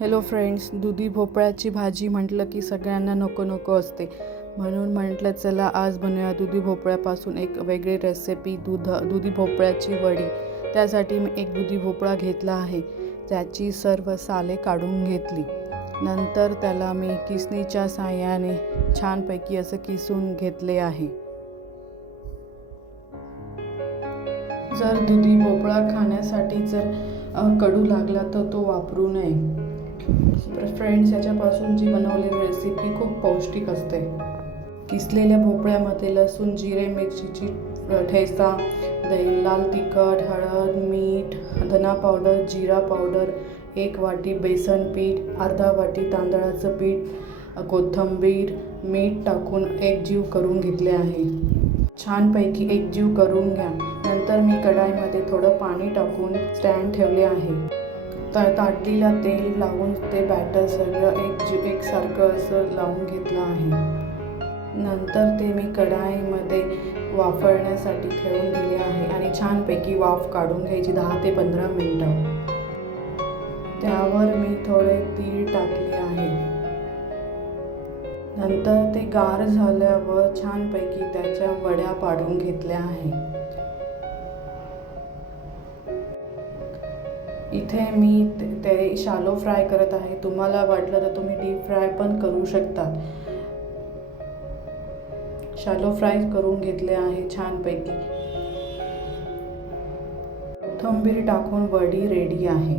Hello friends, दुधी भोपळ्याची भाजी म्हटलं की सगळ्यांना नको नको असते. म्हणून म्हटलं चला आज बनवूया दुधी भोपळ्यापासून एक वेगळी रेसिपी, दुधी भोपळ्याची वडी. त्यासाठी मी एक दुधी भोपळा घेतला आहे. त्याची सर्व साले काढून घेतली. नंतर त्याला मी किसणीच्या साहाय्याने छानपैकी असं किसून घेतले आहे. जर दुधी भोपळा खाण्यासाठी जर कडू लागला तर तो वापरू नये. फ्रेंड्स, याच्यापासून जी बनवलेली रेसिपी खूप पौष्टिक असते. किसलेल्या भोपळ्यामध्ये लसूण, जिरे, मिरचीची ठेचा, लाल तिखट, हळद, मीठ, धना पावडर, जिरा पावडर, 1 वाटी बेसन पीठ, अर्धा वाटी तांदळाचं पीठ, कोथिंबीर, मीठ टाकून एकजीव करून घेतले आहे. छानपैकी एकजीव करून घ्या. नंतर मी कढाईमध्ये थोडं पाणी टाकून स्टँड ठेवले आहे. ताटलीला तेल लावून ते बॅटर सगळं एकसारखं असं लावून घेतलं आहे. नंतर ते मी कढाईमध्ये वाफळण्यासाठी ठेवून दिले आहे आणि छानपैकी वाफ काढून घ्यायची 10 ते 15 मिनटं. त्यावर मी थोडे तीळ टाकले आहे. नंतर ते गार झाल्यावर छानपैकी त्याच्या वड्या पाडून घेतल्या आहे. इथे मी ते शालो फ्राय करत आहे. तुम्हाला वाटलं तर तुम्ही डीप फ्राय पण करू शकतात. शालो फ्राय करून घेतले आहे छानपैकी. कोथिंबीर टाकून वडी रेडी आहे.